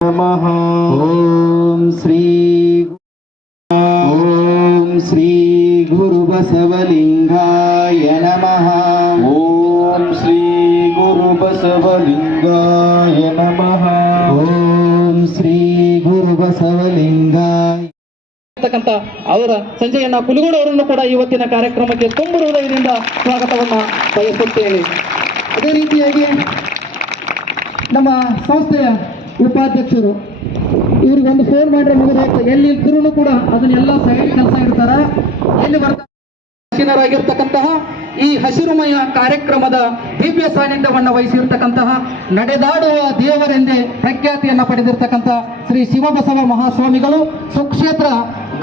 ನಮಃ. ಓಂ ಶ್ರೀ ಗುರು ಬಸವಲಿಂಗಾಯ ನಮಃ. ಓಂ ಶ್ರೀ ಗುರು ಬಸವಲಿಂಗಾಯ ನಮಃ. ಓಂ ಶ್ರೀ ಗುರು ಬಸವಲಿಂಗಾಯ ಅವರ ಸಂಜಯಣ್ಣ ಕುಲಗೋಡು ಅವರನ್ನು ಕೂಡ ಇವತ್ತಿನ ಕಾರ್ಯಕ್ರಮಕ್ಕೆ ತುಂಬ ಹೃದಯದಿಂದ ಸ್ವಾಗತವನ್ನ ಬಯಸುತ್ತೇನೆ. ಅದೇ ರೀತಿಯಾಗಿ ನಮ್ಮ ಸಂಸ್ಥೆಯ ಉಪಾಧ್ಯಕ್ಷರು ಇವ್ರಿಗೊಂದು ಫೋನ್ ಮಾಡಿದ್ರೆ ಮುಗಿದಾಯ್ತು. ಎಲ್ಲಿದ್ರೂ ಕೂಡ ಅದನ್ನೆಲ್ಲ ಸೈಡ್ ಕೆಲಸ ಇಡ್ತಾರ. ಎಲ್ಲಿ ಬರ್ತಾಗಿರ್ತಕ್ಕಂತಹ ಈ ಹಸಿರುಮಯ ಕಾರ್ಯಕ್ರಮದ ದಿವ್ಯ ಸಾನ್ನಿಧ್ಯವನ್ನು ವಹಿಸಿರ್ತಕ್ಕಂತಹ ನಡೆದಾಡುವ ದೇವರೆಂದೇ ಪ್ರಖ್ಯಾತಿಯನ್ನ ಪಡೆದಿರ್ತಕ್ಕಂಥ ಶ್ರೀ ಶಿವಬಸವ ಮಹಾಸ್ವಾಮಿಗಳು ಸುಕ್ಷೇತ್ರ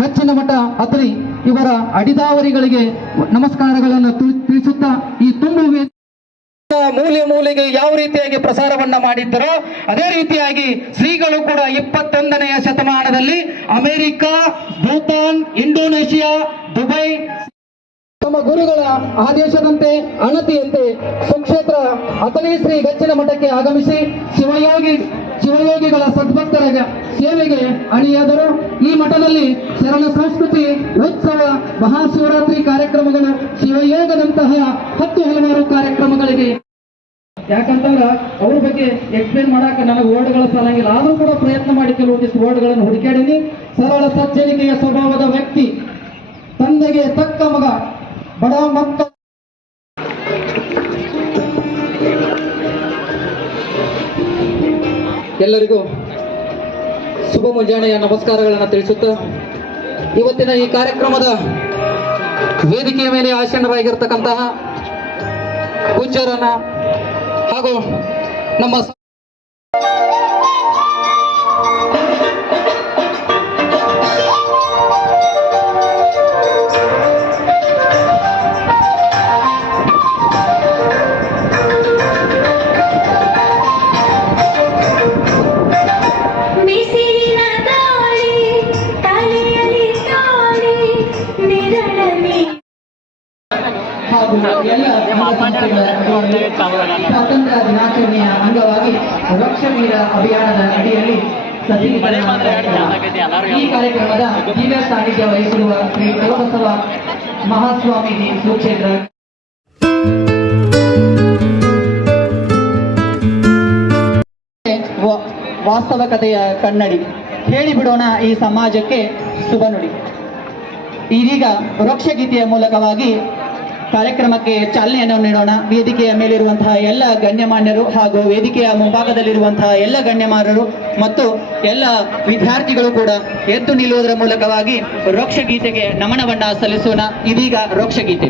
ಗಚ್ಚಿನ ಮಠ ಅತ್ರಿ ಇವರ ಅಡಿದಾವರಿಗಳಿಗೆ ನಮಸ್ಕಾರಗಳನ್ನು ತಿಳಿಸುತ್ತಾ ಈ ತುಂಬು ಮೂಲೆ ಮೂಲೆಗೆ ಯಾವ ರೀತಿಯಾಗಿ ಪ್ರಸಾರವನ್ನ ಮಾಡಿದ್ದರೋ ಅದೇ ರೀತಿಯಾಗಿ ಶ್ರೀಗಳು ಕೂಡ 21ನೇ ಶತಮಾನದಲ್ಲಿ ಅಮೆರಿಕ, ಭೂತಾನ್, ಇಂಡೋನೇಷಿಯಾ, ದುಬೈ ತಮ್ಮ ಗುರುಗಳ ಆದೇಶದಂತೆ ಅಣತಿಯಂತೆ ಸುಕ್ಷೇತ್ರ ಅತನೇ ಶ್ರೀ ಗಚ್ಚಿನ ಮಠಕ್ಕೆ ಆಗಮಿಸಿ ಶಿವಯೋಗಿಗಳ ಸದ್ಭಕ್ತರ ಸೇವೆಗೆ ಅಣಿಯಾದರು. ಈ ಮಠದಲ್ಲಿ ಶರಣ ಸಂಸ್ಕೃತಿ ಉತ್ಸವ, ಮಹಾಶಿವರಾತ್ರಿ ಕಾರ್ಯಕ್ರಮಗಳು, ಶಿವಯೋಗದಂತಹ 10 ಹಲವಾರು ಕಾರ್ಯಕ್ರಮಗಳಿಗೆ. ಯಾಕಂತಂದ್ರ ಅವ್ರ ಬಗ್ಗೆ ಎಕ್ಸ್ಪ್ಲೇನ್ ಮಾಡಾಕ ನನಗೆ ವರ್ಡ್ಗಳ ಸಾಲಂಗಿಲ್ಲ. ಆದ್ರೂ ಕೂಡ ಪ್ರಯತ್ನ ಮಾಡಿ ಕೆಲವೊಂದಿಷ್ಟು ವರ್ಡ್ಗಳನ್ನು ಹುಡುಕಾಡಿನಿ. ಸರಳ ಸಜ್ಜನಿಕೆಯ ಸ್ವಭಾವದ ವ್ಯಕ್ತಿ, ತಂದೆಗೆ ತಕ್ಕ ಮಗ, ಬಡ ಮಕ್ಕಳ ಎಲ್ಲರಿಗೂ ಶುಭ ಮುಂಜಾನೆಯ ನಮಸ್ಕಾರಗಳನ್ನು ತಿಳಿಸುತ್ತಾ ಇವತ್ತಿನ ಈ ಕಾರ್ಯಕ್ರಮದ ವೇದಿಕೆಯ ಮೇಲೆ ಆಸೀನರಾಗಿರ್ತಕ್ಕಂತಹ ಪೂಜ್ಯರನ್ನ ಹಾಗೂ ನಮ್ಮ ಸ್ವಾತಂತ್ರ್ಯ ದಿನಾಚರಣೆಯ ಅಂಗವಾಗಿ ವೃಕ್ಷವೀರ ಅಭಿಯಾನದ ಅಡಿಯಲ್ಲಿ ಈ ಕಾರ್ಯಕ್ರಮದ ದಿವ್ಯ ಸಾನ್ನಿಧ್ಯ ವಹಿಸಿರುವ ಶ್ರೀ ಶಿವಬಸವ ಮಹಾಸ್ವಾಮೀಜಿ ಸುಕ್ಷೇತ್ರ ವಾಸ್ತವಕತೆಯ ಕನ್ನಡಿ ಹೇಳಿಬಿಡೋಣ ಈ ಸಮಾಜಕ್ಕೆ ಶುಭ ನುಡಿ. ಇದೀಗ ವೃಕ್ಷಗೀತೆಯ ಮೂಲಕವಾಗಿ ಕಾರ್ಯಕ್ರಮಕ್ಕೆ ಚಾಲನೆಯನ್ನು ನೀಡೋಣ. ವೇದಿಕೆಯ ಮೇಲಿರುವಂತಹ ಎಲ್ಲ ಗಣ್ಯಮಾನ್ಯರು ಹಾಗೂ ವೇದಿಕೆಯ ಮುಂಭಾಗದಲ್ಲಿರುವಂತಹ ಎಲ್ಲ ಗಣ್ಯಮಾನ್ಯರು ಮತ್ತು ಎಲ್ಲ ವಿದ್ಯಾರ್ಥಿಗಳು ಕೂಡ ಎದ್ದು ನಿಲ್ಲುವುದರ ಮೂಲಕವಾಗಿ ವೃಕ್ಷಗೀತೆಗೆ ನಮನವನ್ನ ಸಲ್ಲಿಸೋಣ. ಇದೀಗ ವೃಕ್ಷಗೀತೆ.